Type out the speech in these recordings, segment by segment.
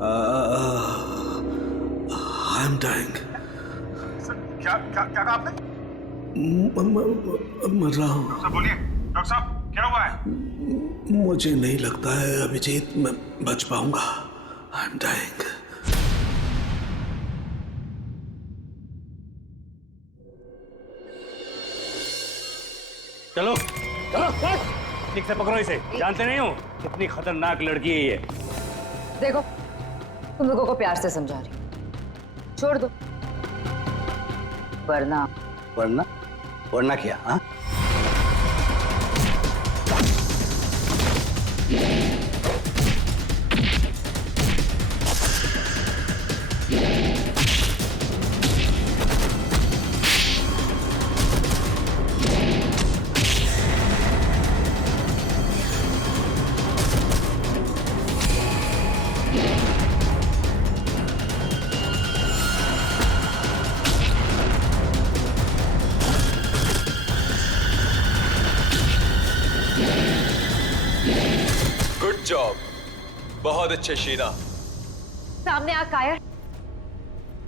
I am dying. क्या क्या क्या कहा आपने? मर रहा हूँ। डॉक्टर साहब बोलिए, डॉक्टर साहब क्या हुआ है? मुझे नहीं लगता है अभिजीत मैं बच पाऊंगा। I am dying. चलो चलो, ठीक से पकड़ो इसे। जानते नहीं हो कितनी खतरनाक लड़की है ये। देखो, तुम लोगों को प्यार से समझा रही, छोड़ दो, वरना वरना वरना क्या? हाँ, गुड जॉब, बहुत अच्छे शीना। सामने आ कायर,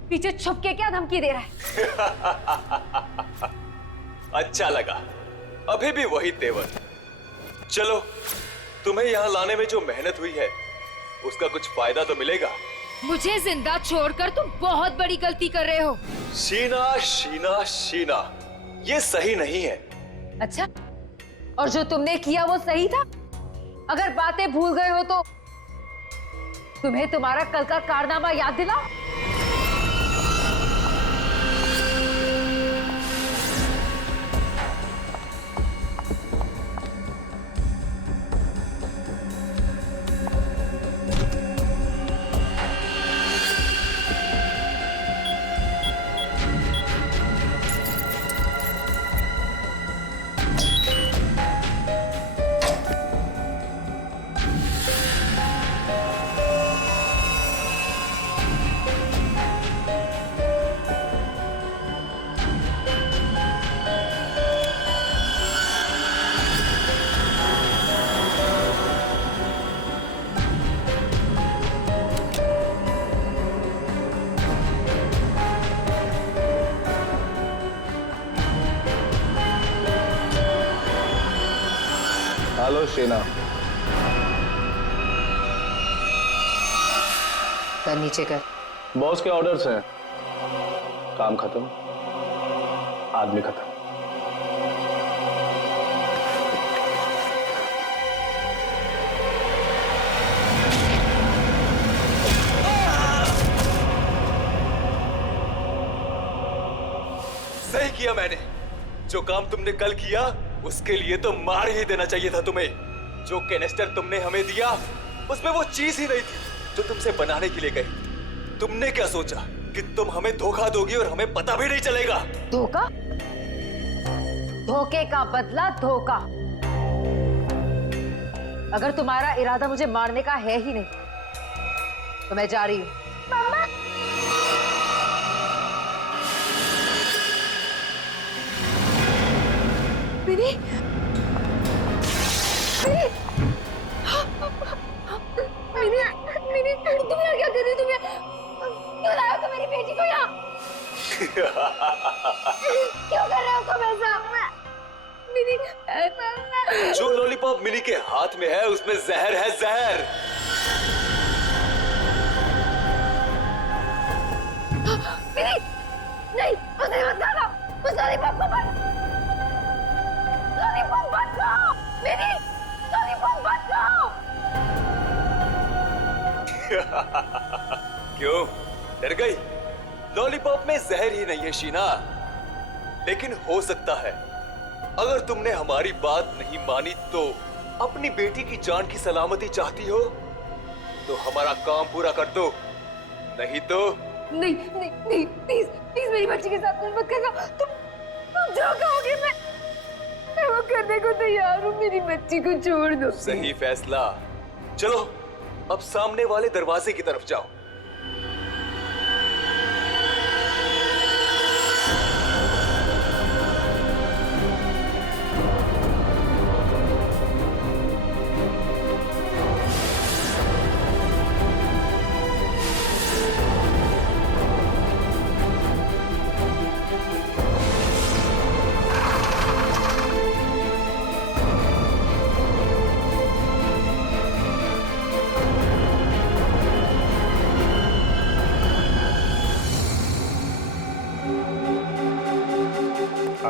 पीछे छुप के क्या धमकी दे रहा है? अच्छा लगा, अभी भी वही तेवर। चलो, तुम्हें यहाँ लाने में जो मेहनत हुई है उसका कुछ फायदा तो मिलेगा। मुझे जिंदा छोड़कर तुम बहुत बड़ी गलती कर रहे हो। शीना शीना शीना, ये सही नहीं है। अच्छा, और जो तुमने किया वो सही था? अगर बातें भूल गए हो तो तुम्हें तुम्हारा कल का कारनामा याद दिलाओ। हेलो शीना। सर नीचे कर। बॉस के ऑर्डर्स हैं। काम खत्म, आदमी खत्म। सही किया मैंने। जो काम तुमने कल किया उसके लिए तो मार ही देना चाहिए था तुम्हें। जो कैनिस्टर तुमने हमें दिया उसमें वो चीज ही नहीं थी जो तुमसे बनाने के लिए गई। तुमने क्या सोचा कि तुम हमें धोखा दोगी और हमें पता भी नहीं चलेगा? धोखा? धोखे का बदला धोखा। अगर तुम्हारा इरादा मुझे मारने का है ही नहीं तो मैं जा रही हूं। मिनी, मिनी, मिनी, तुम यहाँ क्या कर रही हो? तुम यहाँ क्यों लाए हो तुम मेरी बेटी को यहाँ? क्यों कर रहे हो तुम ऐसा? मिनी, जो लॉलीपॉप मिनी के हाथ में है उसमें जहर है, जहर। मिनी, नहीं, उसे मत खाना, उस लॉलीपॉप को मत, लॉलीपॉप मत खाओ, मिनी, लॉलीपॉप मत खाओ। क्यों डर गई? लॉलीपॉप में जहर ही नहीं है शीना, लेकिन हो सकता है अगर तुमने हमारी बात नहीं मानी तो अपनी बेटी की जान की सलामती चाहती हो तो हमारा काम पूरा कर दो, नहीं तो नहीं नहीं नहीं, प्लीज प्लीज मेरी बच्ची के साथ कुछ मत करना। तुम जो कहोगे मैं वो करने को तैयार हूँ। मेरी बच्ची को छोड़ दो। सही फैसला। चलो अब सामने वाले दरवाजे की तरफ जाओ।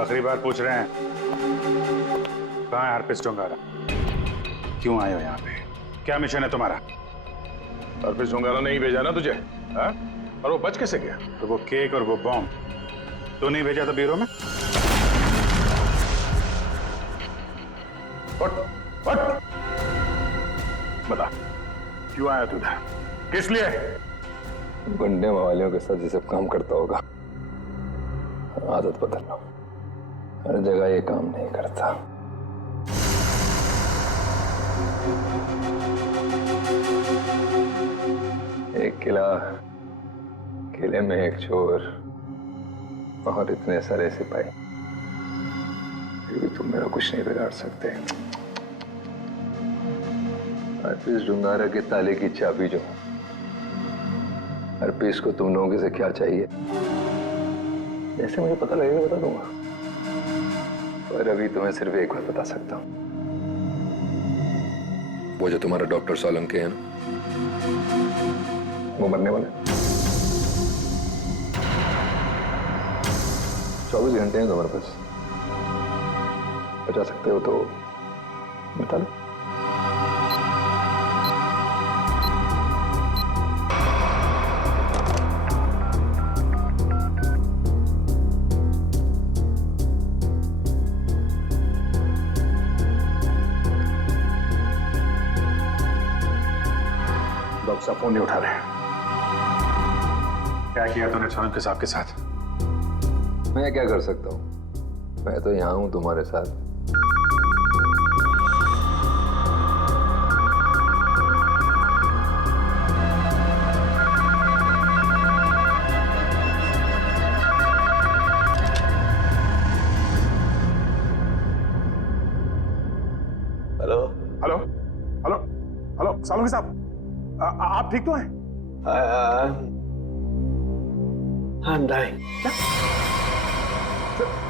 आखिरी बार पूछ रहे हैं, कहाँ है अर्पित डोंगारा? क्यों आए हो यहाँ पे? क्या मिशन है तुम्हारा? अर्पित डोंगारा ने ही भेजा ना तुझे, हाँ? और वो बच कैसे गया? तो वो केक और वो बॉम्ब तो नहीं भेजा था ब्यूरो में? उठ! बता, क्यों आया तू इधर? किस लिए? गुंडे मवालियों के साथ जैसे काम करता होगा, आदत बदल लो। हर जगह ये काम नहीं करता। एक किला, किले में एक चोर और इतने सारे सिपाही, फिर भी तुम मेरा कुछ नहीं बिगाड़ सकते। अर्पित डोंगारा के ताले की चाबी जो है, अर्पित को तुम लोगों से क्या चाहिए, जैसे मुझे पता लगेगा बता दूंगा। पर अभी तुम्हें सिर्फ एक बात बता सकता हूं, वो जो तुम्हारा डॉक्टर सोलंकी है ना, वो मरने वाला है। 24 घंटे हैं तुम्हारे पास, बचा सकते हो तो बता लो। डॉक्टर साहब फोन नहीं उठा रहे। क्या किया तूने सोलंकी साहब के साथ? मैं क्या कर सकता हूं, मैं तो यहां हूं तुम्हारे साथ। Hello hello hello hello Solanki साहब, आप ठीक तो हैं? I'm dying.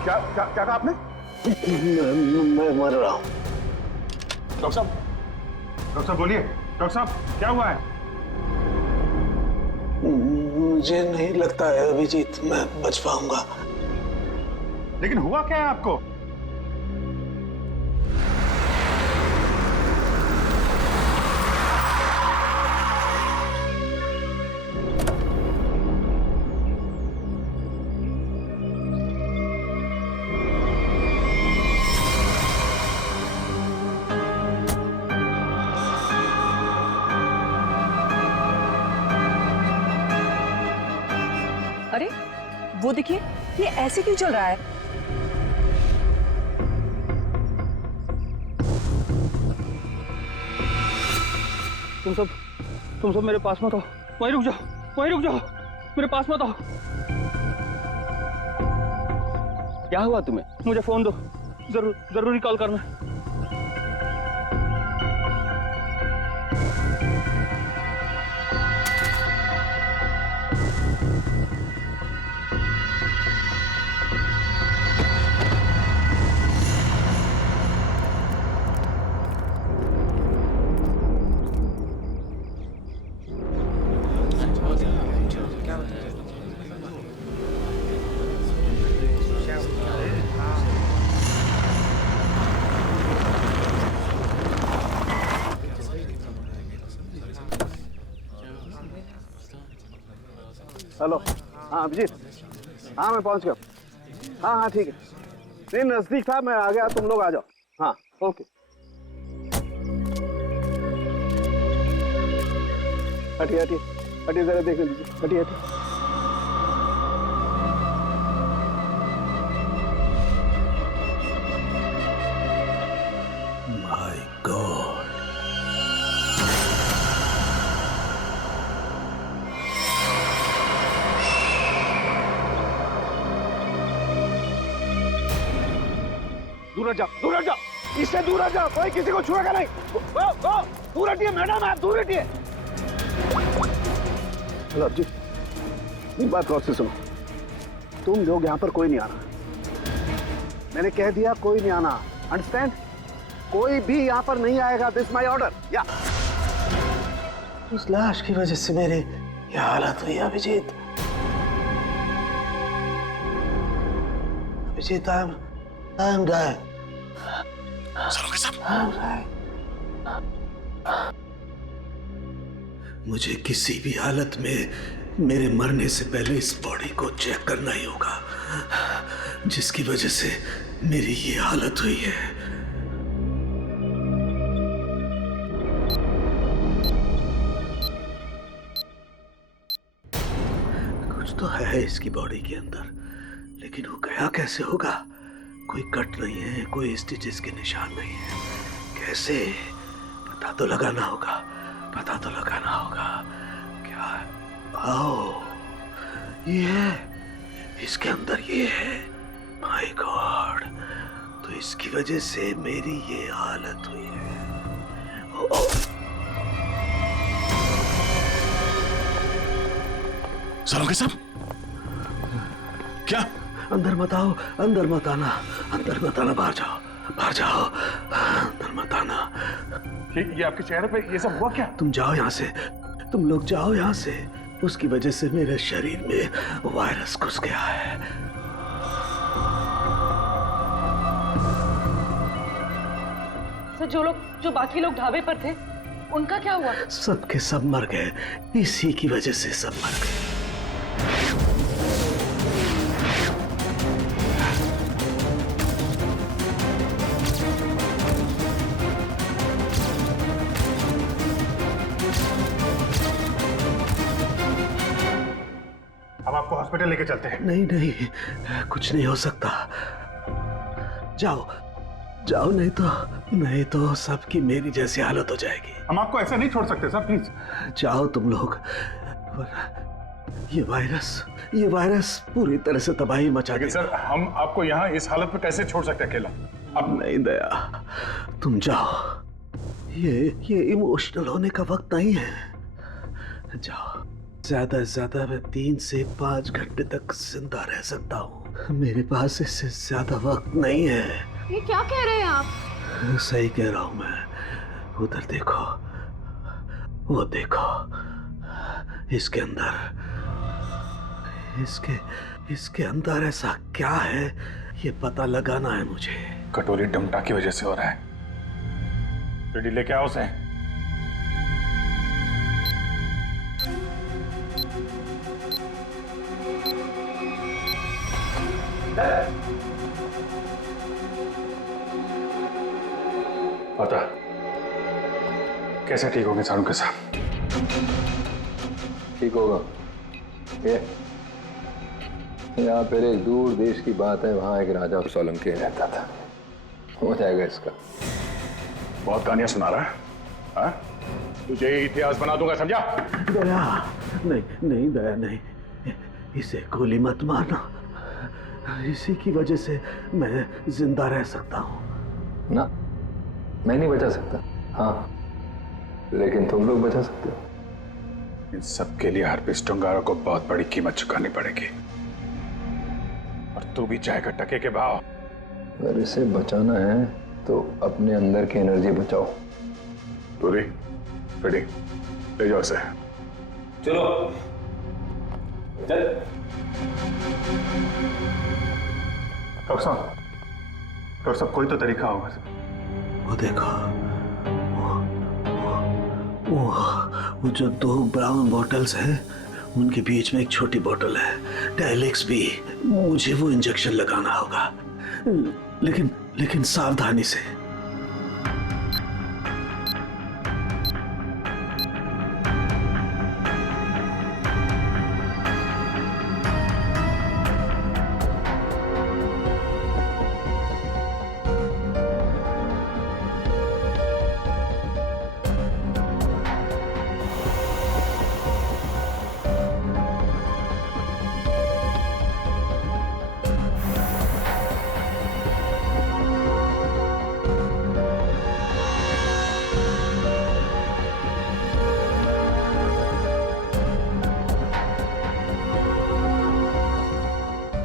क्या क्या क्या कहा आपने? मैं मर रहा हूँ। डॉक्टर साहब बोलिए। डॉक्टर साहब क्या हुआ है? मुझे नहीं लगता है अभिजीत मैं बच पाऊंगा। लेकिन हुआ क्या है आपको? अरे वो देखिए, ये ऐसे क्यों चल रहा है? तुम सब मेरे पास मत आओ, वहीं रुक जाओ, मेरे पास मत आओ। क्या हुआ तुम्हें? मुझे फोन दो, जरूरी कॉल करना। हेलो, हाँ अभिजीत, हाँ मैं पहुंच गया। हाँ हाँ ठीक है, नहीं नजदीक था, मैं आ गया, तुम लोग आ जाओ। हाँ ओके। हटिए जरा देख लीजिए, हटिए। माय गॉड, दूर हट जाओ, इससे दूर हट जाओ, कोई किसी को छुएगा नहीं। दूर हटिए मैडम, आप दूर हटिए। हेलो जी, एक बात गौर से सुनो, तुम लोग यहाँ पर कोई नहीं आना, मैंने कह दिया कोई नहीं आना, अंडरस्टैंड? कोई भी यहाँ पर नहीं आएगा, दिस माय ऑर्डर। या उस लाश की वजह से मेरी ये हालत हुई अभिजीत। Abhijit, I'm dying. सरोगे साहब, I'm dying. मुझे किसी भी हालत में मेरे मरने से पहले इस बॉडी को चेक करना ही होगा, जिसकी वजह से मेरी ये हालत हुई है। कुछ तो है इसकी बॉडी के अंदर, लेकिन वो गया कैसे होगा? कोई कट नहीं है, कोई स्टिचेस के निशान नहीं है। कैसे? पता तो लगाना होगा, पता तो लगाना होगा। क्या? आओ, ये है, इसके अंदर ये है। माय गॉड, तो इसकी वजह से मेरी ये हालत हुई है। ओ, ओ। सरोगे साहब, क्या? अंदर मत आओ, अंदर मत आना, अंदर मत आना, बाहर जाओ, बाहर जाओ, अंदर मत आना। ये आपके चेहरे पे ये सब हुआ क्या? तुम जाओ यहाँ से, तुम लोग जाओ यहाँ से। उसकी वजह से मेरे शरीर में वायरस घुस गया है। सर, जो बाकी लोग ढाबे पर थे, उनका क्या हुआ? सबके सब मर गए, इसी की वजह से सब मर गए। अब आपको हॉस्पिटल लेके चलते हैं। नहीं नहीं, कुछ नहीं हो सकता। जाओ जाओ, नहीं तो सबकी मेरी जैसी हालत हो जाएगी। हम आपको ऐसे नहीं छोड़ सकते सर, प्लीज। जाओ तुम लोग, ये वायरस पूरी तरह से तबाही मचा लेकिन देगा। सर, हम आपको यहाँ इस हालत में कैसे छोड़ सकते हैं अकेला? अब नहीं दया, तुम जाओ। ये इमोशनल होने का वक्त नहीं है। जाओ, ज्यादा से ज्यादा मैं 3 से 5 घंटे तक जिंदा रह सकता हूँ। मेरे पास इससे ज्यादा वक्त नहीं है। ये क्या कह रहे हैं आप? सही कह रहा हूँ मैं। उधर देखो, वो देखो, इसके इसके अंदर ऐसा क्या है, ये पता लगाना है मुझे। कटोरी डमटा की वजह से हो रहा है। रेडी लेके आओ उसे। पता कैसे ठीक होंगे सारू के साथ? ठीक होगा। ये यहाँ पर एक दूर देश की बात है, वहाँ एक राजा सोलंकी रहता था। हो जाएगा इसका। बहुत कहानियां सुना रहा है, हाँ? तुझे इतिहास बना दूंगा, समझा? दया नहीं दया नहीं, इसे गोली मत मारना। इसी की वजह से मैं जिंदा रह सकता हूँ। ना, मैं नहीं बचा सकता, हाँ, लेकिन तुम लोग बचा सकते हो। इन सब के लिए हार्पिस टोंगारा को बहुत बड़ी कीमत चुकानी पड़ेगी, और तू भी चाहेगा टके के भाव। अगर इसे बचाना है तो अपने अंदर की एनर्जी बचाओ। पूरी रेडी, ले जाओ इसे। चलो चल। डॉक्टर साहब, कोई तो तरीका होगा। वो देखो, वो जो 2 ब्राउन बॉटल्स हैं, उनके बीच में एक छोटी बोतल है, डायलेक्स भी। मुझे वो इंजेक्शन लगाना होगा, लेकिन सावधानी से।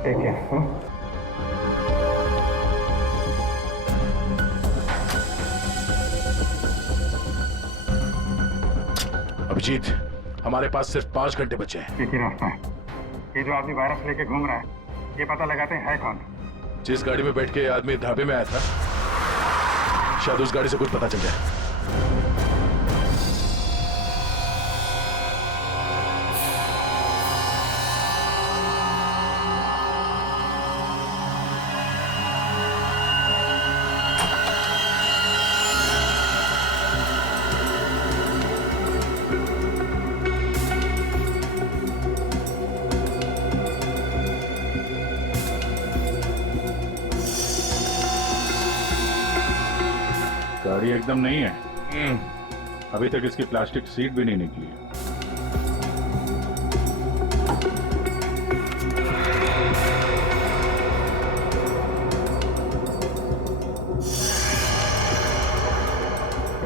ठीक है। अभिजीत, हमारे पास सिर्फ 5 घंटे बचे हैं। एक ही रास्ता है, ये जो आदमी वायरस लेके घूम रहा है, ये पता लगाते हैं है कौन। जिस गाड़ी में बैठ के आदमी ढाबे में आया था, शायद उस गाड़ी से कुछ पता चल जाए। गाड़ी एकदम नहीं है। अभी तक इसकी प्लास्टिक सीट भी नहीं निकली है।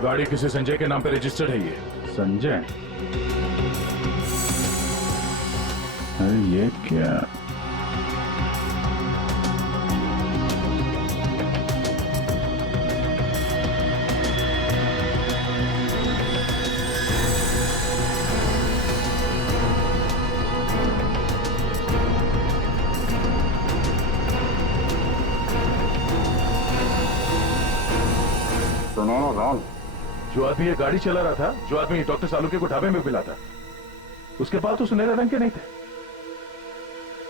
गाड़ी किसी संजय के नाम पे रजिस्टर्ड है ये। संजय? अरे ये क्या? जो आदमी ये गाड़ी चला रहा था, जो आदमी डॉक्टर सालुंके को ढाबे में मिला था, उसके पास तो सुनहरे रंग के नहीं थे।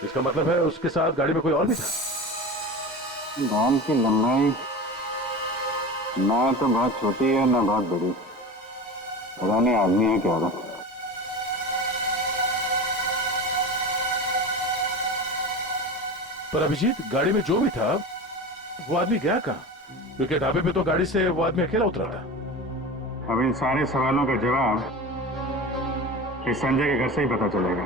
इसका मतलब है उसके साथ गाड़ी में कोई और भी था। बाल की लंबाई ना तो बहुत छोटी है ना बहुत बड़ी, पता नहीं आदमी है क्या था। पर अभिजीत, गाड़ी में जो भी था वो आदमी गया कहाँ? क्योंकि ढाबे पे तो गाड़ी से वो आदमी अकेला उतरा था। अब इन सारे सवालों का जवाब इस संजय के घर से ही पता चलेगा।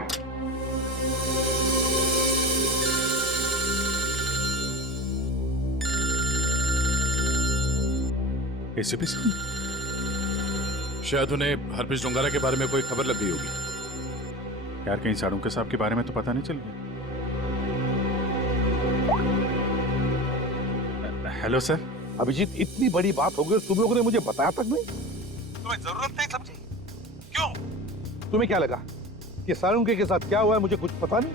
एसीपी साहब, शायद उन्हें हरप्रीत डोंगारा के बारे में कोई खबर लग गई होगी। यार कहीं साड़ुंके साहब के बारे में तो पता नहीं चल गया? Hello sir. अभिजीत, इतनी बड़ी बात हो गई, तुम लोगों ने मुझे बताया तक नहीं? तुम्हें जरूरत नहीं समझी? क्यों? तुम्हें क्या लगा कि साळुंके के साथ क्या हुआ है मुझे कुछ पता नहीं?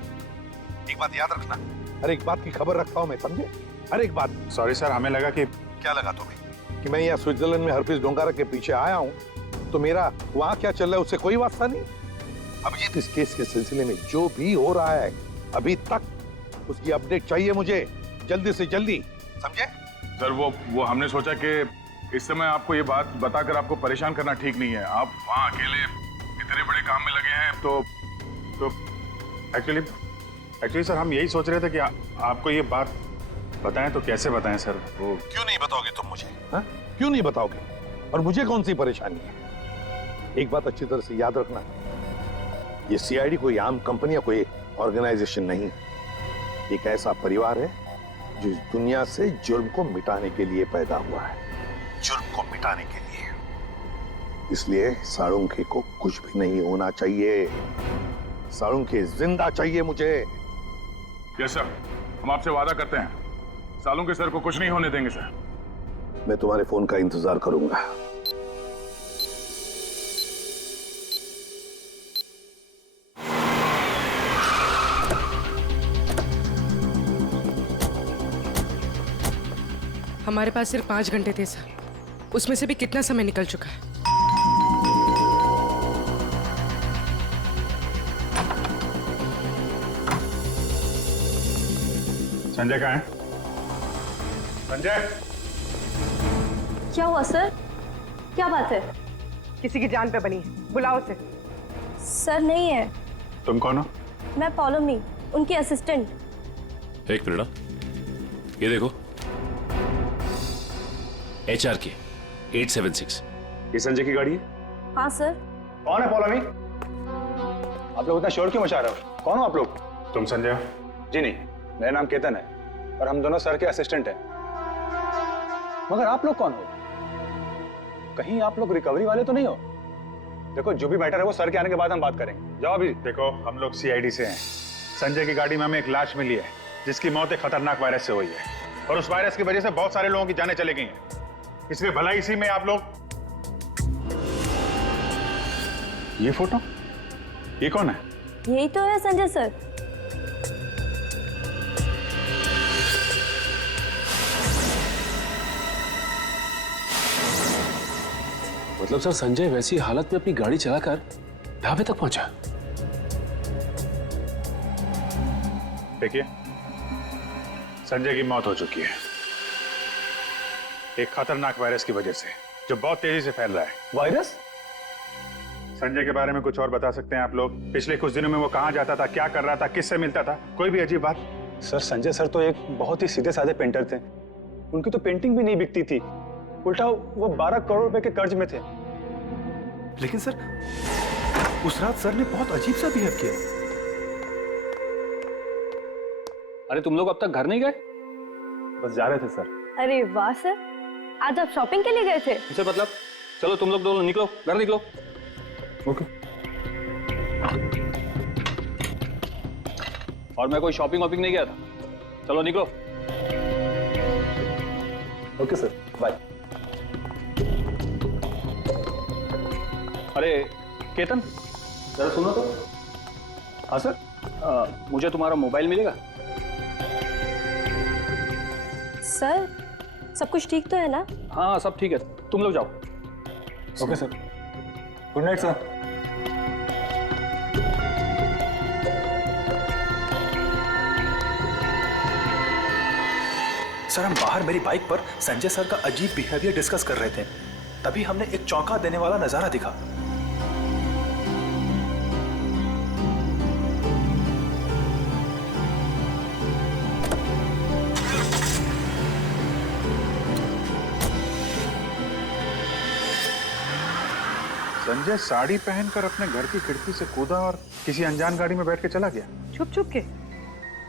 एक बात याद रखना, हर एक बात की खबर रखता हूं मैं, समझे? हर एक बात। सॉरी सर, हमें लगा कि... क्या लगा तुम्हें? कि मैं यहाँ स्विट्जरलैंड में हरप्रीत डोंगारा के पीछे आया हूँ, तो मेरा वहां क्या चल रहा है उससे कोई वास्ता नहीं? अभिजीत, इस केस के सिलसिले में जो भी हो रहा है अभी तक, उसकी अपडेट चाहिए मुझे, जल्दी से जल्दी, समझे? सर वो हमने सोचा कि इस समय आपको ये बात बताकर आपको परेशान करना ठीक नहीं है। आप वहाँ अकेले इतने बड़े काम में लगे हैं, तो एक्चुअली सर हम यही सोच रहे थे कि आपको ये बात बताएं तो कैसे बताएं सर? वो क्यों नहीं बताओगे तुम मुझे? हाँ? क्यों नहीं बताओगे? और मुझे कौन सी परेशानी है? एक बात अच्छी तरह से याद रखना, ये सीआईडी कोई आम कंपनी या कोई ऑर्गेनाइजेशन नहीं, एक ऐसा परिवार है जो इस दुनिया से जुर्म को मिटाने के लिए पैदा हुआ है, जुर्म को मिटाने के लिए। इसलिए साळुंके को कुछ भी नहीं होना चाहिए, साळुंके जिंदा चाहिए मुझे। यस सर, हम आपसे वादा करते हैं साळुंके सर को कुछ नहीं होने देंगे सर। मैं तुम्हारे फोन का इंतजार करूंगा। हमारे पास सिर्फ 5 घंटे थे सर, उसमें से भी कितना समय निकल चुका है। संजय कहाँ है? संजय! क्या हुआ सर? क्या बात है? किसी की जान पे बनी है, बुलाओ उसे। सर नहीं है। तुम कौन हो? मैं पौलमी, उनकी असिस्टेंट। एक मिनट, ये देखो, HRK 876। ये संजय की गाड़ी है? हाँ सर। कौन है पौलमी? आप लोग इतना शोर क्यों मचा रहे हो? कौन हो आप लोग? तुम संजय हो? जी नहीं, मेरा नाम केतन है और हम दोनों सर के असिस्टेंट हैं। मगर आप लोग कौन हो? कहीं आप लोग रिकवरी वाले तो नहीं हो? देखो, जो भी मैटर है वो सर के आने के बाद हम बात करेंगे। जाओ अभी। देखो, हम लोग सीआईडी से हैं। संजय की गाड़ी में हमें एक लाश मिली है जिसकी मौत एक खतरनाक वायरस से हुई है, और उस वायरस की वजह से बहुत सारे लोगों की जानें चली गई हैं। इसलिए भला इसी में आप लोग... ये फोटो, ये कौन है? यही तो है संजय सर। मतलब सर संजय वैसी हालत में अपनी गाड़ी चलाकर ढाबे तक पहुंचा? देखिए, संजय की मौत हो चुकी है एक खतरनाक वायरस की वजह से, जो बहुत तेजी से फैल रहा है। वायरस? संजय के बारे में कुछ और बता सकते हैं आप लोग? पिछले कुछ दिनों में वो कहाँ जाता था, क्या कर रहा था, किससे मिलता था? कोई भी अजीब बात? सर संजय सर तो एक बहुत ही सीधे साधे पेंटर थे। उनकी तो पेंटिंग भी नहीं बिकती थी, उल्टा वो 12 करोड़ रुपए के कर्ज में थे। लेकिन सर उस रात सर ने बहुत अजीब सा बिहेव किया। अरे तुम लोग अब तक घर नहीं गए? बस जा रहे थे सर। अरे वाह सर, आज आप शॉपिंग के लिए गए थे? इसे मतलब चलो तुम लोग दोनों निकलो, घर निकलो। ओके। और मैं कोई शॉपिंग वॉपिंग नहीं गया था, चलो निकलो। Okay sir, bye. अरे केतन, जरा सुनो तो। हाँ सर, मुझे तुम्हारा मोबाइल मिलेगा? सर सब कुछ ठीक तो है ना? हाँ सब ठीक है, तुम लोग जाओ। Okay sir, good night sir. Sir हम बाहर मेरी बाइक पर संजय सर का अजीब बिहेवियर डिस्कस कर रहे थे, तभी हमने एक चौंका देने वाला नजारा दिखा। संजय साड़ी पहनकर अपने घर की खिड़की से कूदा और किसी अनजान गाड़ी में बैठ के चला गया। छुप छुप के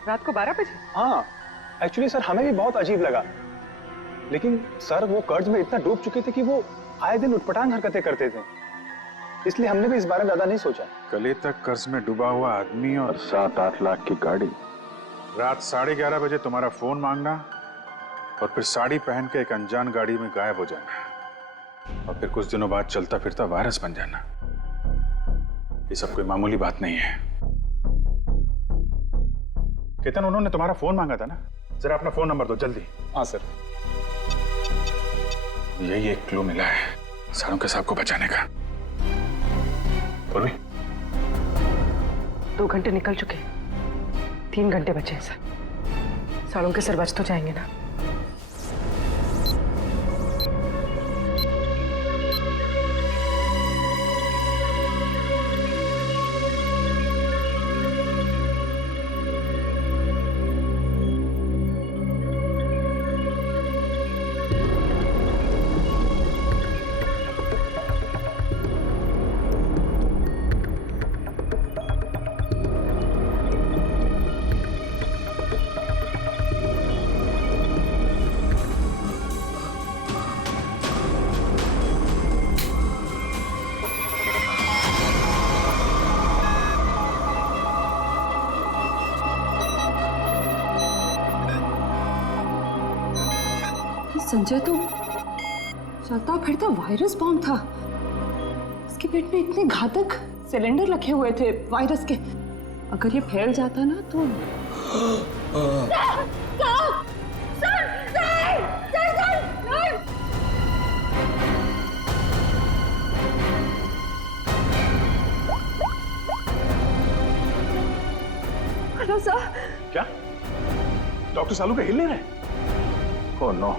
रात को 12 बजे? हाँ, एक्चुअली सर हमें भी बहुत अजीब लगा, लेकिन सर वो कर्ज में इतना डूब चुके थे कि वो आए दिन उटपटांग हरकतें करते थे, इसलिए हमने भी इस बारे में ज्यादा नहीं सोचा। गले तक कर्ज में डूबा हुआ आदमी और 7-8 लाख की गाड़ी, रात 11:30 बजे तुम्हारा फोन मांगना और फिर साड़ी पहन के एक अनजान गाड़ी में गायब हो जाना, और फिर कुछ दिनों बाद चलता फिरता वायरस बन जाना। ये सब कोई मामूली बात नहीं है। केतन, उन्होंने तुम्हारा फोन मांगा था ना? जरा अपना फोन नंबर दो जल्दी। हाँ सर। यही एक क्लू मिला है सालों साहब को बचाने का। पूर्वी, 2 घंटे निकल चुके, 3 घंटे बचे हैं सर। सालों के सर बच तो जाएंगे ना? संजय तो चलता फिरता वायरस बॉम्ब था। इसके पेट में इतने घातक सिलेंडर रखे हुए थे वायरस के, अगर ये फैल जाता ना तो हेलो सर। क्या डॉक्टर सालू के हिल नहीं रहे? ओह नो,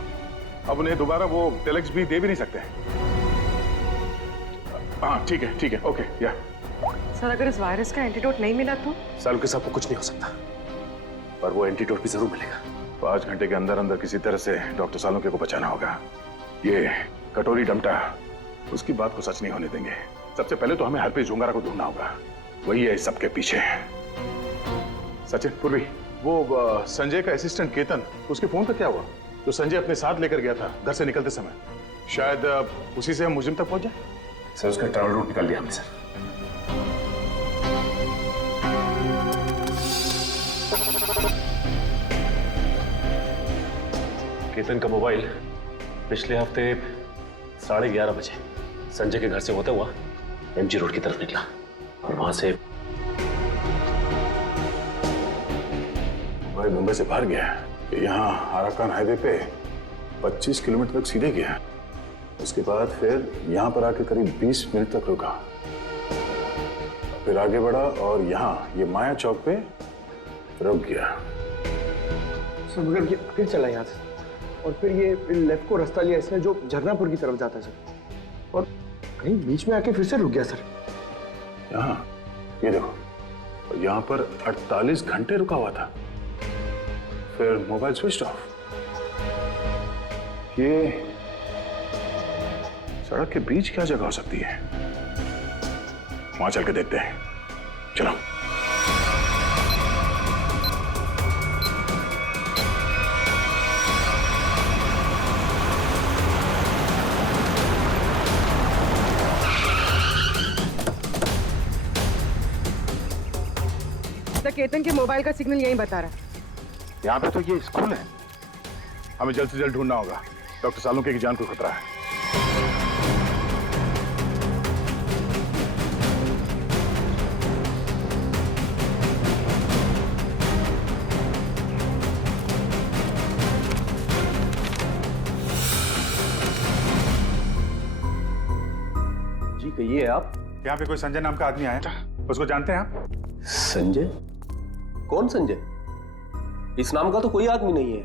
अब उन्हें दोबारा वो टेलेक्स भी दे भी नहीं सकते। हाँ ठीक है, ओके या। सर अगर इस वायरस का एंटीडोट नहीं मिला तो? सालू के साथ कुछ नहीं हो सकता, पर वो एंटीडोट भी जरूर मिलेगा। 5 घंटे के अंदर अंदर किसी तरह से डॉक्टर सालुंके को बचाना होगा। ये कटोरी डमटा उसकी बात को सच नहीं होने देंगे। सबसे पहले तो हमें हरप्रीत जोंगारा को ढूंढना होगा, वही है इस सबके पीछे। सचिन, पूर्वी, वो संजय का असिस्टेंट केतन, उसके फोन पे क्या हुआ? जो संजय अपने साथ लेकर गया था घर से निकलते समय, शायद उसी से हम मुजिम तक पहुंच जाए। सर उसका ट्रैवल रूट निकाल दिया हमने सर। केतन का मोबाइल पिछले हफ्ते 11:30 बजे संजय के घर से होता हुआ एमजी रोड की तरफ निकला और वहां से भाई मुंबई से बाहर गया, यहाँ आराकान हाईवे पे 25 किलोमीटर तक सीधे गया। उसके बाद फिर यहां पर आके करीब 20 मिनट तक रुका, फिर आगे बढ़ा और यहाँ ये माया चौक पे रुक गया। सर मगर ये फिर चला यहाँ से और फिर ये लेफ्ट को रास्ता लिया इसने जो झरनापुर की तरफ जाता है सर, और कहीं बीच में आके फिर से रुक गया सर। यहाँ ये देखो, यहाँ पर 48 घंटे रुका हुआ था, फिर मोबाइल स्विच ऑफ। ये सड़क के बीच क्या जगह हो सकती है? वहां चल के देखते हैं, चलो। केतन के मोबाइल का सिग्नल यही बता रहा है। यहाँ पे तो ये स्कूल है, हमें जल्द से जल्द ढूंढना होगा। डॉक्टर सालुंके की जान को खतरा है। जी कहिए आप। यहाँ पे कोई संजय नाम का आदमी आया था, उसको जानते हैं आप? संजय? कौन संजय? इस नाम का तो कोई आदमी नहीं है।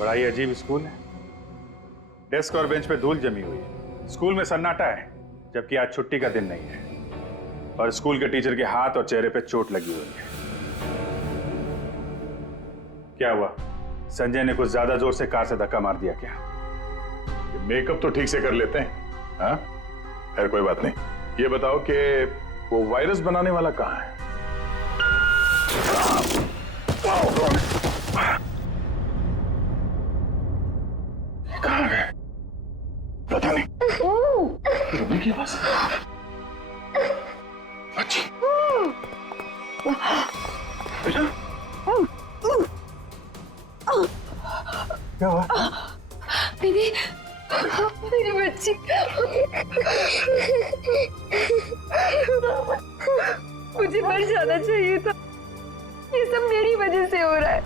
बड़ा ही अजीब स्कूल है। डेस्क और बेंच पे धूल जमी हुई है। स्कूल में सन्नाटा है, जबकि आज छुट्टी का दिन नहीं है। और स्कूल के टीचर के हाथ और चेहरे पे चोट लगी हुई है। क्या हुआ? संजय ने कुछ ज्यादा जोर से कार से धक्का मार दिया क्या? मेकअप तो ठीक से कर लेते हैं, हाँ? खैर कोई बात नहीं। ये बताओ कि वो वायरस बनाने वाला कहाँ है? कहाँ है? पता नहीं। रुबी की आवाज। अच्छी। बेटा? क्या हुआ? दीदी, मेरी बच्ची। मुझे मर जाना चाहिए था। ये सब मेरी वजह से हो रहा है।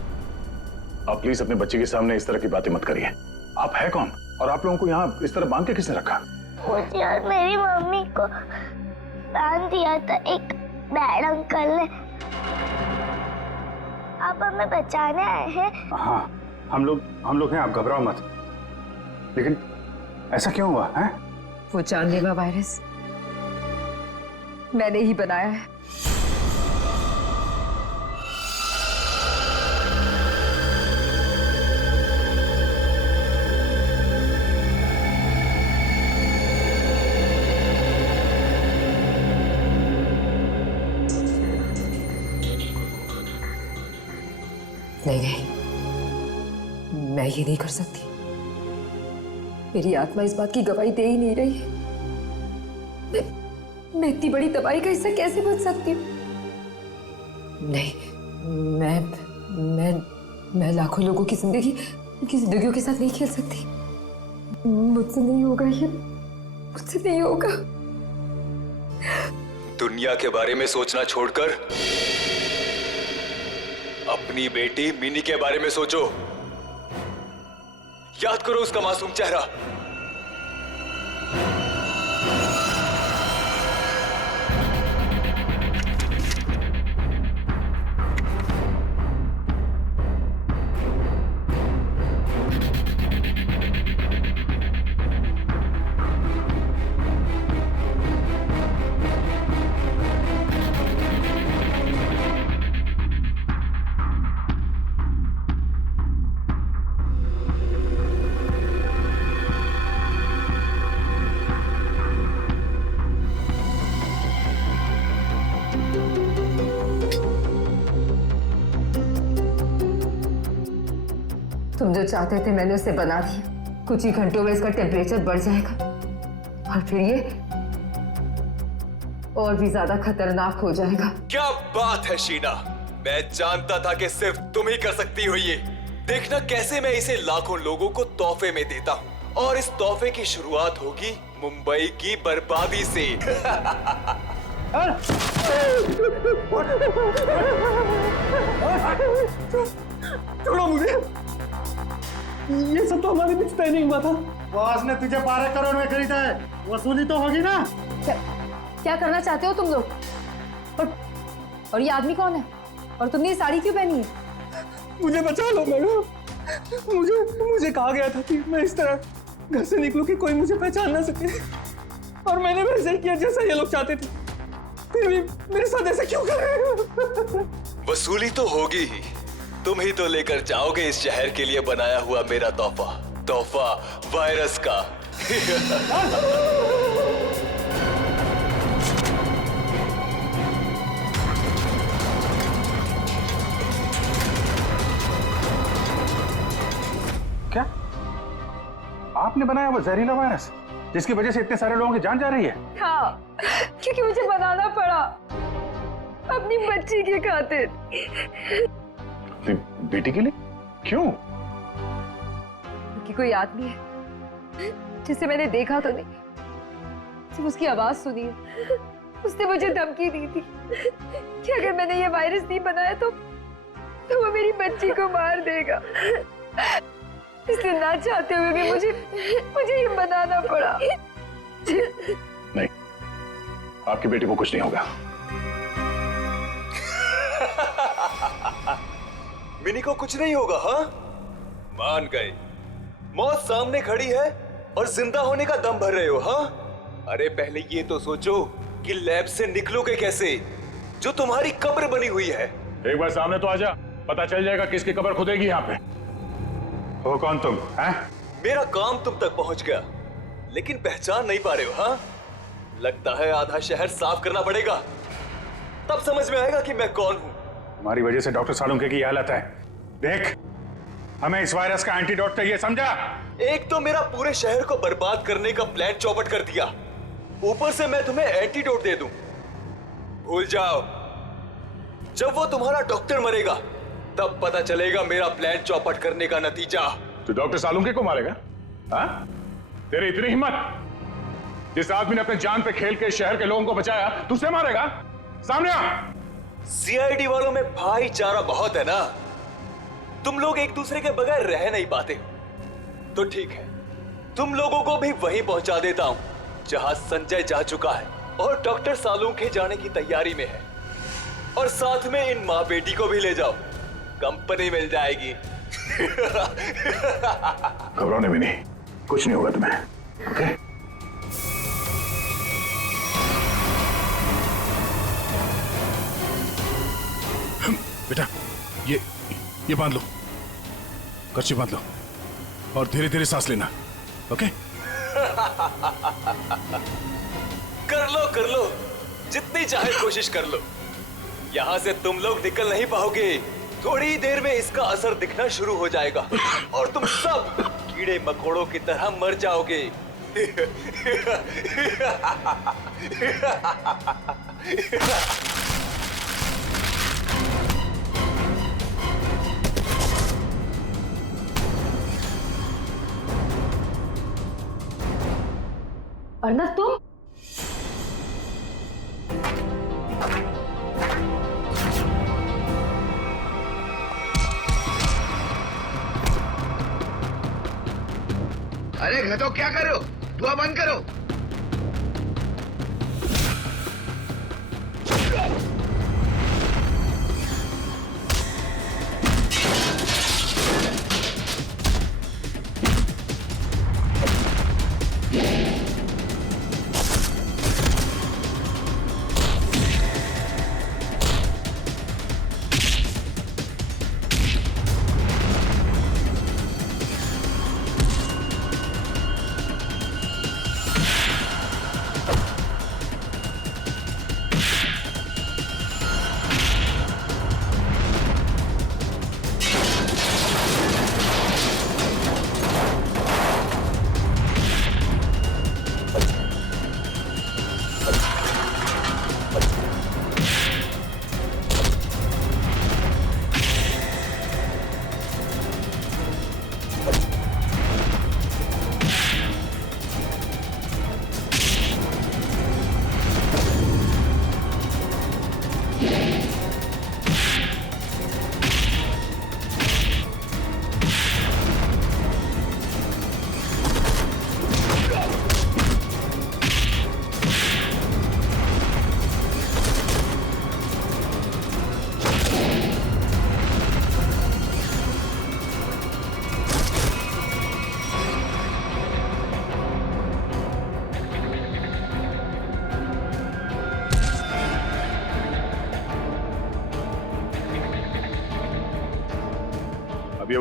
आप प्लीज अपने बच्चे के सामने इस तरह की बातें मत करिए। आप है कौन और आप लोगों को यहाँ इस तरह बांध के किसने रखा? मुझे और मेरी मम्मी को बांध दिया था एक बैड अंकल ने। आप हमें बचाने आए हैं? हाँ, हम लोग हैं, आप घबराओ मत। लेकिन ऐसा क्यों हुआ है? वो जानलेवा वायरस मैंने ही बनाया है। नहीं, मैं ये नहीं कर सकती। मेरी आत्मा इस बात की गवाही दे ही नहीं रही। मैं इतनी बड़ी तबाही का हिस्सा कैसे बच सकती हूँ? नहीं, मैं लाखों लोगों की जिंदगियों के साथ नहीं खेल सकती। मुझसे नहीं होगा ये, मुझसे नहीं होगा। दुनिया के बारे में सोचना छोड़कर अपनी बेटी मिनी के बारे में सोचो। याद करो उसका मासूम चेहरा। तुम जो चाहते थे मैंने उसे बना दिया। कुछ ही घंटों में इसका टेम्परेचर बढ़ जाएगा और फिर ये और भी ज्यादा खतरनाक हो जाएगा। क्या बात है शीना, मैं जानता था कि सिर्फ तुम ही कर सकती हो ये। देखना कैसे मैं इसे लाखों लोगों को तोहफे में देता हूँ और इस तोहफे की शुरुआत होगी मुंबई की बर्बादी से। छोड़ो मुझे, ये सब तो हमारे बीच तय नहीं हुआ था। बॉस ने तुझे 12 करोड़ में खरीदा है, वसूली तो होगी ना। क्या करना चाहते हो तुम लोग? और ये आदमी कौन है? और तुमने ये साड़ी क्यों पहनी है? मुझे बचा लो मैडम, मुझे कहा गया था कि मैं इस तरह घर से निकलूं कि कोई मुझे पहचान ना सके, और मैंने वैसे ही किया जैसा ये लोग चाहते थे। फिर भी मेरे साथ ऐसा क्यों कर रहे हो? वसूली तो होगी ही, तुम ही तो लेकर जाओगे इस शहर के लिए बनाया हुआ मेरा तोहफा वायरस का। क्या आपने बनाया वो जहरीला वायरस जिसकी वजह से इतने सारे लोगों की जान जा रही है? हाँ, क्योंकि मुझे बनाना पड़ा अपनी बच्ची के खातिर। बेटी के लिए? क्यों? कि कोई आदमी है जिसे मैंने देखा तो नहीं, सिर्फ उसकी आवाज सुनी है। उसने मुझे धमकी दी थी कि अगर मैंने ये वायरस नहीं बनाया तो वो मेरी बच्ची को मार देगा। इसलिए ना चाहते हुए भी मुझे ये बनाना पड़ा। नहीं, आपकी बेटी को कुछ नहीं होगा। मिनी को कुछ नहीं होगा? हाँ, मान गए। मौत सामने खड़ी है और जिंदा होने का दम भर रहे हो? हाँ, अरे पहले ये तो सोचो कि लैब से निकलोगे कैसे, जो तुम्हारी कब्र बनी हुई है। एक बार सामने तो आजा, पता चल जाएगा किसकी कब्र खुदेगी यहाँ पे। हो कौन तुम? हैं? मेरा काम तुम तक पहुंच गया, लेकिन पहचान नहीं पा रहे हो? हाँ, लगता है आधा शहर साफ करना पड़ेगा, तब समझ में आएगा कि मैं कौन हूं। हमारी वजह से डॉक्टर सालुंके की हालत है। देख, हमें इस वायरस का एंटीडोट चाहिए, समझा? एक तो मेरा पूरे शहर को बर्बाद करने का प्लान चौपट कर दिया, ऊपर से मैं तुम्हें एंटीडोट दे दूं। भूल जाओ, जब वो तुम्हारा डॉक्टर मरेगा तब पता चलेगा मेरा प्लान चौपट करने का नतीजा। तू डॉक्टर सालुंके को मारेगा? हाँ? तेरी इतनी हिम्मत? जिस आदमी ने अपने जान पे खेल के शहर के लोगों को बचाया, तू उसे मारेगा? सामने आ! सीआईडी वालों में भाईचारा बहुत है ना, तुम लोग एक दूसरे के बगैर रह नहीं पाते। तो ठीक है, तुम लोगों को भी वहीं पहुंचा देता हूं जहां संजय जा चुका है और डॉक्टर सालुंके जाने की तैयारी में है। और साथ में इन माँ बेटी को भी ले जाओ, कंपनी मिल जाएगी। घबराने भी नहीं, कुछ नहीं होगा तुम्हें, ओके? बेटा, ये बांध लो, कर्ची बांध लो और धीरे धीरे सांस लेना, ओके? कर लो, जितनी चाहे कोशिश कर लो। यहां से तुम लोग निकल नहीं पाओगे, थोड़ी देर में इसका असर दिखना शुरू हो जाएगा और तुम सब कीड़े मकोड़ों की तरह मर जाओगे। अर्नब, तुम? अरे घटो, क्या कर रहे हो? धुआं बंद करो।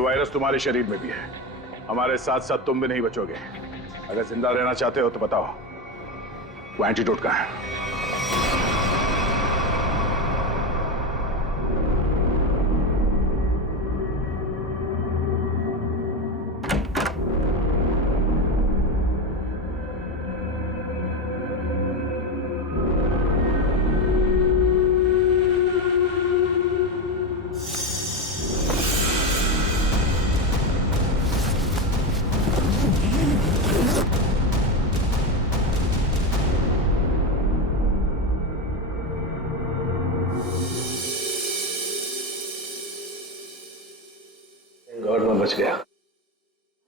वायरस तुम्हारे शरीर में भी है। हमारे साथ साथ तुम भी नहीं बचोगे। अगर जिंदा रहना चाहते हो तो बताओ, वो एंटीडोट कहाँ है? गॉड में बच गया,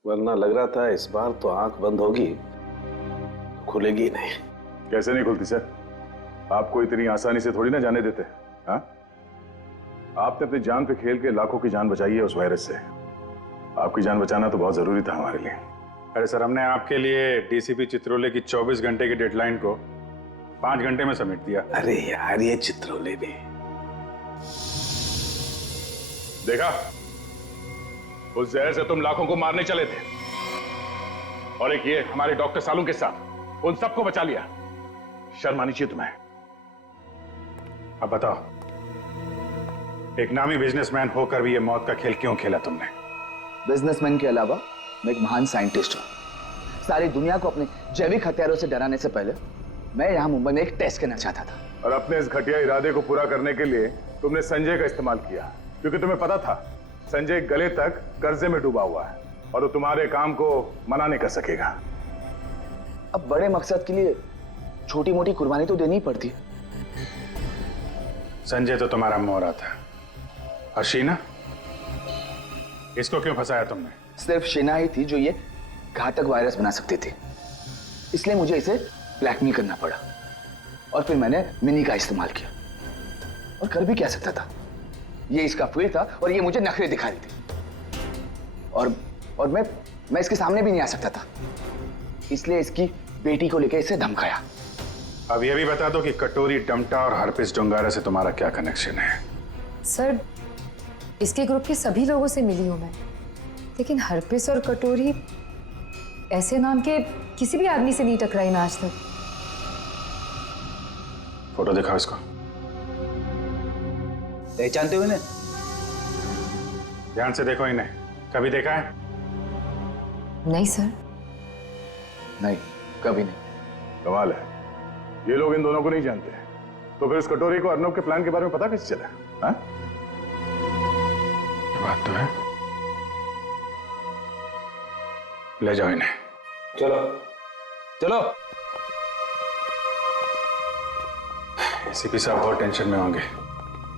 वरना लग रहा था इस बार तो आंख बंद होगी तो खुलेगी नहीं। कैसे नहीं खुलती सर? आपको इतनी आसानी से थोड़ी ना जाने देते। हाँ, आपने अपनी जान पे खेल के लाखों की जान बचाई है उस वायरस से। आपकी जान बचाना तो बहुत जरूरी था हमारे लिए। अरे सर, हमने आपके लिए डीसीपी चित्रोले की 24 घंटे की डेडलाइन को 5 घंटे में समेट दिया। अरे यार, ये चित्रोले भी देखा, उस जहर से तुम लाखों को मारने चले थे, और एक ये हमारे डॉक्टर सालू के साथ उन सबको बचा लिया। शर्म आनी चाहिए तुम्हें। अब बताओ, एक नामी बिजनेसमैन होकर भी ये मौत का खेल क्यों खेला तुमने? बिजनेसमैन के अलावा मैं एक महान साइंटिस्ट हूं। सारी दुनिया को अपने जैविक हथियारों से डराने से पहले मैं यहां मुंबई में एक टेस्ट करना चाहता था। और अपने इस घटिया इरादे को पूरा करने के लिए तुमने संजय का इस्तेमाल किया, क्योंकि तुम्हें पता था संजय गले तक कर्जे में डूबा हुआ है और वो तुम्हारे काम को मना नहीं कर सकेगा। अब बड़े मकसद के लिए छोटी मोटी कुर्बानी तो देनी ही पड़ती है। संजय तो तुम्हारा मोहरा था, और शीना, इसको क्यों फंसाया तुमने? सिर्फ शीना ही थी जो ये घातक वायरस बना सकती थी, इसलिए मुझे इसे ब्लैकमेल करना पड़ा। और फिर मैंने मिनी का इस्तेमाल किया, और कर भी क्या सकता था, ये इसका फील्ड था और ये मुझे नखरे दिखा रही थी। और मैं इसके सामने भी नहीं आ सकता था, इसलिए इसकी बेटी को लेकर इसे धमकाया। अब ये भी बता दो कि कटोरी डमटा और हरपिस डोंगारा से तुम्हारा क्या कनेक्शन है? सर, इसके ग्रुप के सभी लोगों से मिली हूं मैं, लेकिन हरपिस और कटोरी ऐसे नाम के किसी भी आदमी से नहीं टकराई मैं आज तक। फोटो दिखाओ इसको। पहचानते हो इन्हें? ध्यान से देखो इन्हें। कभी देखा है? नहीं सर। नहीं, कभी नहीं। कमाल है, ये लोग इन दोनों को नहीं जानते। तो फिर इस कटोरी को अर्नब के प्लान के बारे में पता कैसे चला? हाँ? बात तो है। ले जाओ इन्हें। चलो चलो। एसीपी साहब बहुत टेंशन में होंगे।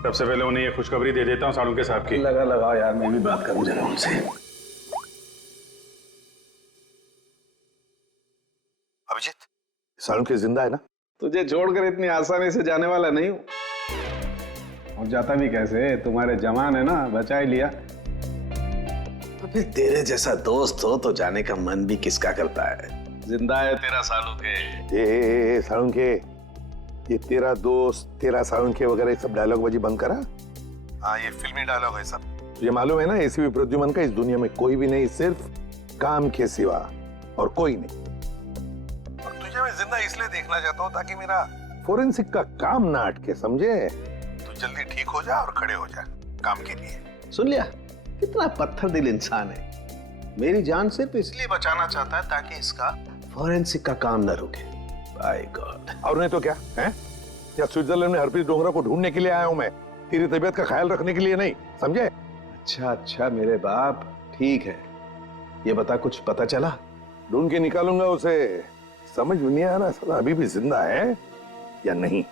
सबसे पहले उन्हें ये खुशखबरी दे देता हूँ सालुंके साहब की। लगाओ यार, मैं भी बात करूं जरा उनसे। अभिजीत, सालुंके जिंदा है ना? तुझे छोड़कर इतनी आसानी से जाने वाला नहीं हूं। और जाता भी कैसे, तुम्हारे जवान है ना, बचा ही लिया। तो फिर तेरे जैसा दोस्त हो तो जाने का मन भी किसका करता है। जिंदा है तेरा सालुंके। सालुंके, ये तेरा दोस्त, तेरा सालुंके वगैरह सब डायलॉग बाजी बंद करा। हाँ, ये फिल्मी डायलॉग है सब। ये मालूम है ना, एसीपी प्रद्युमन का इस दुनिया में कोई भी नहीं, सिर्फ काम के सिवा और कोई नहीं। और तुझे मैं जिंदा इसलिए देखना चाहता हूँ ताकि मेरा फोरेंसिक का काम ना अटके, समझे? तू जल्दी ठीक हो जा और खड़े हो जा काम के लिए। सुन लिया, कितना पत्थर दिल इंसान है। मेरी जान सिर्फ इसलिए बचाना चाहता है ताकि इसका फोरेंसिक का काम न रुके। By God. और नहीं तो क्या है? या स्विट्जरलैंड में हरप्रीत डोंगरा को ढूंढने के लिए आया हूं मैं, तेरी तबीयत का ख्याल रखने के लिए नहीं, समझे? अच्छा मेरे बाप, ठीक है। ये बता, कुछ पता चला? ढूंढ के निकालूंगा उसे। समझ में नहीं आ रहा साला अभी भी जिंदा है या नहीं।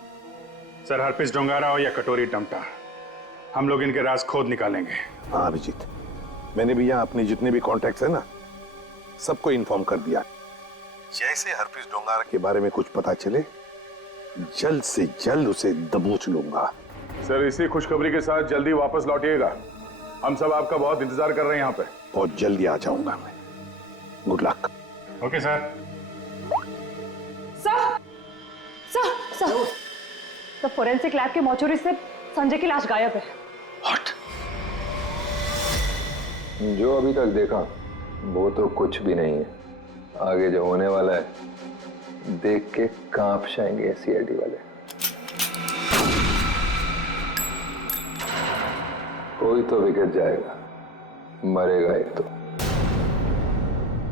सर, हरपिस डोंगारा हो या कटोरी डमटा, हम लोग इनके राज खोद निकालेंगे। हाँ अभिजीत, मैंने भी यहाँ अपने जितने भी कॉन्टैक्ट्स है ना, सबको इन्फॉर्म कर दिया। जैसे हरप्रीत डोंगारा के बारे में कुछ पता चले, जल्द से जल्द उसे दबोच लूंगा। सर, इसी खुशखबरी के साथ जल्दी वापस लौटिएगा। हम सब आपका बहुत इंतजार कर रहे हैं यहाँ पे। बहुत जल्दी आ जाऊंगा मैं। Good luck. Okay sir. Sir, forensic lab के मॉर्चरी से संजय की लाश गायब है। What? जो अभी तक देखा वो तो कुछ भी नहीं है। आगे जो होने वाला है देख के कांप जाएंगे सीआईडी वाले। कोई तो विकेट जाएगा, मरेगा एक तो।